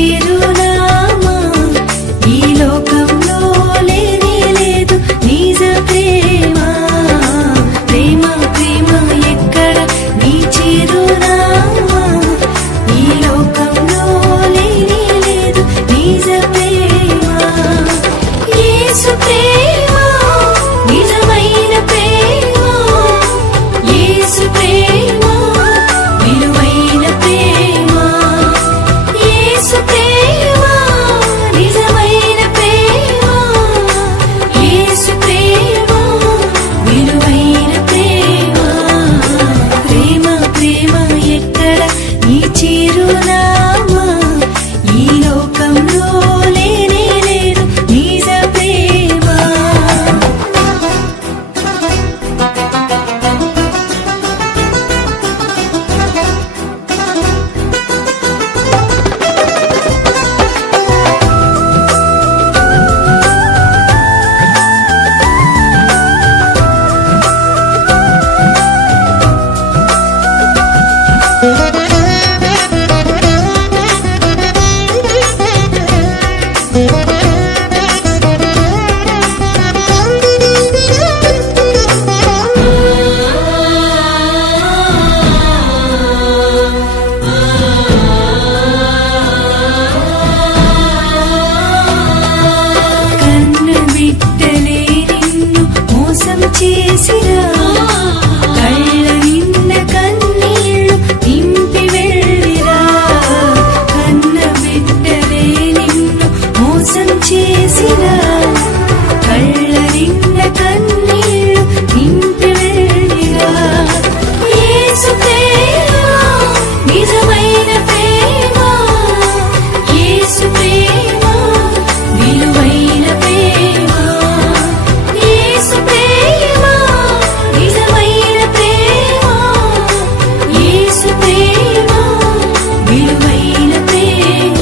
చిరునామా ఈ లోకంలో లేనే లేదు నిజ ప్రేమ ప్రేమ ప్రేమ ఎక్కడ నీ చిరునామా ఈ లోకంలో లేనే లేదు నిజ ప్రేమ యేసు ప్రేమ నిజమైన ప్రేమ యేసు ప్రేమ విలువైన ప్రేమ యేసు ప్రేమ నిజమైన ప్రేమ యేసు ప్రేమ విలువైన ప్రేమ ప్రేమ ప్రేమ ఎక్కడ నీ చిరునామా ఈ లోకంలో లేనే లేదు నిజ ప్రేమ చేసిరా కళ్ళ నిండ కన్నీళ్ళు నింపి వెళ్ళిరా కన్న బిడ్డలే నిన్ను మోసం చేసిరా కళ్ళ నిండ కన్నీళ్ళు నింపి వెళ్ళిరా యేసు ప్రేమ నిజమైన ప్రేమ యేసు ప్రేమ విలువైన ప్రేమ యేసు ప్రేమ నిజమైన ప్రేమ యేసు ప్రేమ విలువైన ప్రేమ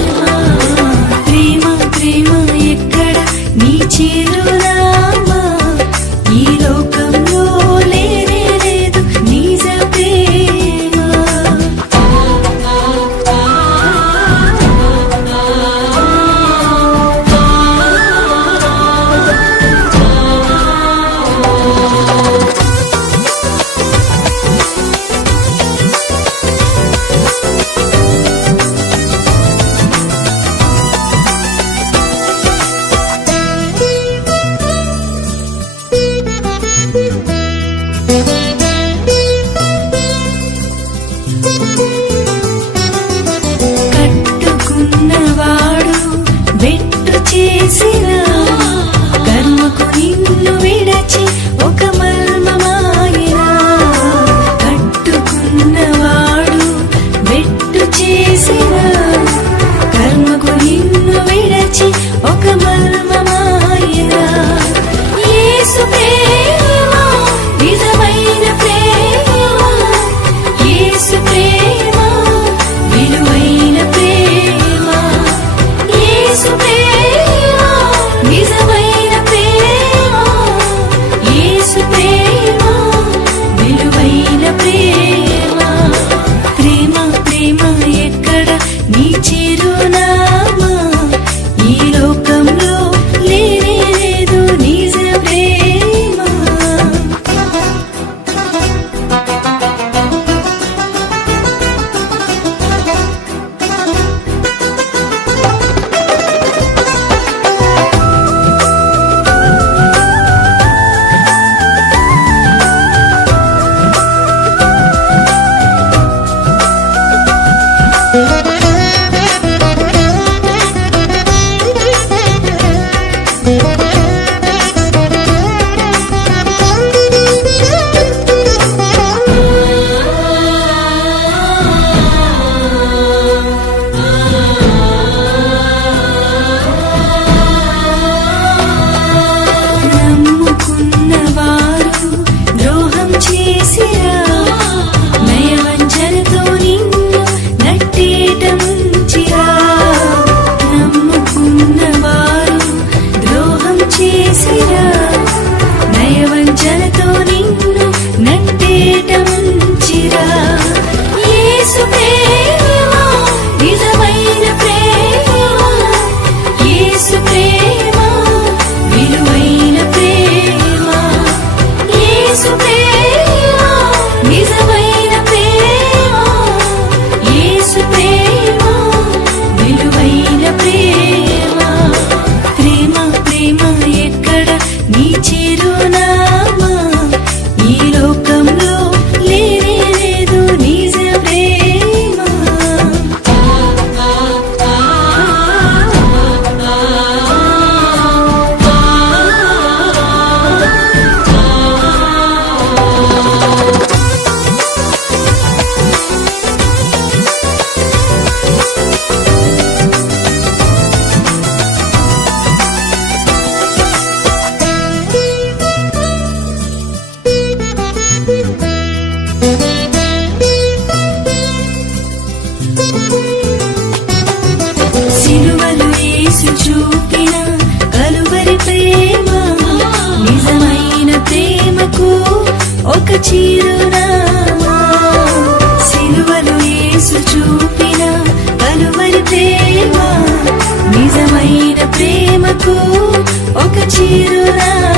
ప్రేమ ప్రేమ ఎక్కడ నీ చిరునామా ఈ లోకంలో లేనే లేదు నిజ ప్రేమ కట్టుకున్నవాడు వెట్టు చేసిన కర్మకు నిన్ను విడచి ఒక మర్మమాయన కట్టుకున్నవాడు వెట్టు చేసిన కర్మకు నిన్ను విడచి ఒక మర్మమాయన యేసు ప్రేమ నిజమైన చేసిరా నయవంచనతో నిన్ను నట్టేట ముంచిరా నమ్ముకున్న వారు ద్రోహం చేసిరా నయవంచనతో నిన్ను నట్టేట ముంచిరా యేసు ప్రేమ నిజమైన ప్రేమ యేసు ప్రేమ విలువైన ప్రేమ యేసు ప్రేమ నిజమైన ప్రేమ యేసు ప్రేమ విలువైన ప్రేమ ప్రేమ ప్రేమ ఎక్కడ నీ చిరునామా ఈ లోకంలో లేనే లేదు నిజ ప్రేమ సిలువలో యేసు చూపిన కలువరి ప్రేమ నిజమైన ప్రేమకు ఒక చిరునామా సిలువలో యేసు చూపిన కలువరి ప్రేమ నిజమైన ప్రేమకు ఒక చిరునామా